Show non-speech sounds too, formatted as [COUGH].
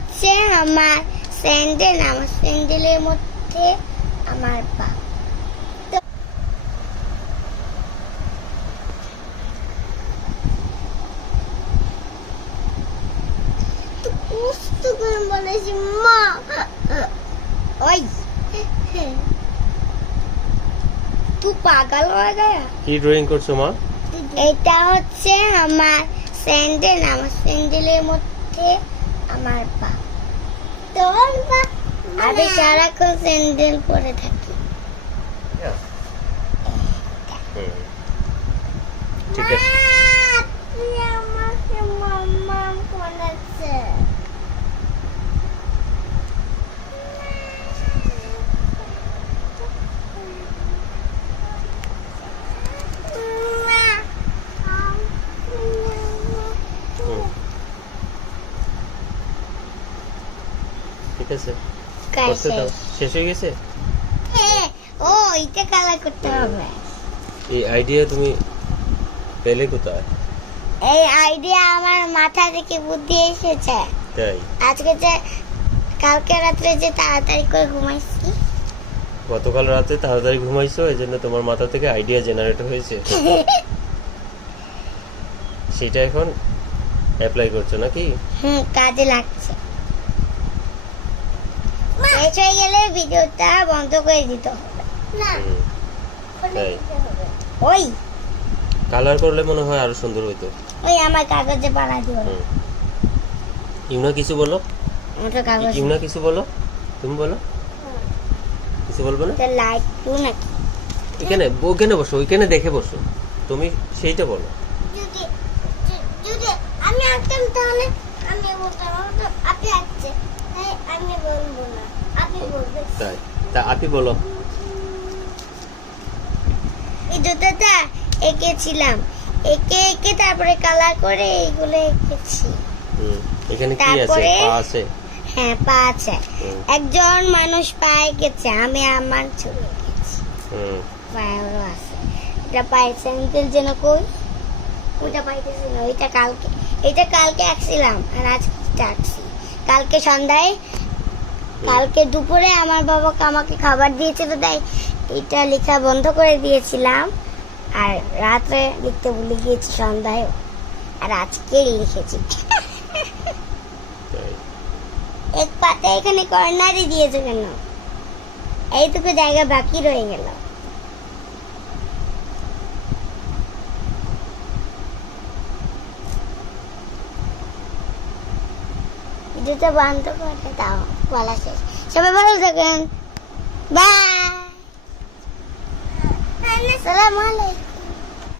হচ্ছে আমার স্যান্ডেল আমার স্যান্ডেলের মধ্যে আমার পা তো কষ্ট করে বলেছি মা! ওই। তুই পাগল হয়ে গয়া কি ড্রয়িং করছ মা? এটা হচ্ছে আমার স্যান্ডেল আমার স্যান্ডেলের মধ্যে আমার পা। তোর পা? আমি সারাক্ষণ স্যান্ডেল পরে থাকি হুম। ঠিক আছে মা, তুই আমাকে মাম্মা করেছে হুম। ঠিক আছে? করতে দাও। শেষ। হয়ে গেছে? হ্যাঁ, ও এটা কালার করতে হবে। এই আইডিয়া তুমি পেলে কোথায়? এই আইডিয়া আমার মাথা থেকে বুদ্ধি এসেছে। তাই? আজকে যে কালকে রাত্রে যে তাড়াতাড়ি করে ঘুমাইছি। গতকাল রাতে তাড়াতাড়ি ঘুমাইছো এই জন্য তোমার মাথা থেকে আইডিয়া জেনারেট হয়েছে। [LAUGHS] সেটা এখন অ্যাপ্লাই করছ নাকি? হুম কাজে লাগছে। শেষ হয়ে গেলে ভিডিওটা বন্ধ করে দিতে হবে। না তাই। ওই। কালার করলে মনে হয় আরও সুন্দর হইতো। ওই আমার কাগজে পাড়া দিও। হুম। ইমনা কিছু বলো। আমার তো কাগজ ইমনা কিছু বলো। তুমি বলো। কিছু বলবে না? লাইট টু নাকি? এখানে ওখানে বসো ওইখানে দেখে বসো। তুমি সেইটা বলো। যদি যদি আমি আঁকতাম তাহলে আমি বলতাম আমার তো আপনি আঁকছে তাই আমি বলব না। তাই তা আপনি বলো। এই জুতোটা এঁকেছিলাম। এঁকে এঁকে তারপরে কালার করে এইগুলো এঁকেছি। এখানে কি আছে? পা আছে? হ্যাঁ পা আছে। একজন মানুষ পা এঁকেছে আমি আমার ছবি এঁকেছি। পায়েরও আছে। এটা পায়ের স্যান্ডেল যেন কই? ওইটা পাইতেছি না ওইটা কালকে এটা কালকে আঁকছিলাম আর আজকে আঁকছি। কালকে সন্ধ্যায় কালকে দুপুরে আমার বাবা আমাকে খাবার দিয়েছিল তাই এটা লেখা বন্ধ করে দিয়েছিলাম। আর রাত্রে লিখতে ভুলে গিয়েছি সন্ধ্যায়। আর আজকেই লিখেছি। এক পাতা এখানে কর্নারে দিয়েছে কেন? এইটুকু জায়গা বাকি রয়ে গেল। ভিডিওটা বন্ধ করে দাও বলা শেষ। সবাই ভালো থাকেন। বাই। সালাম আলাইকুম।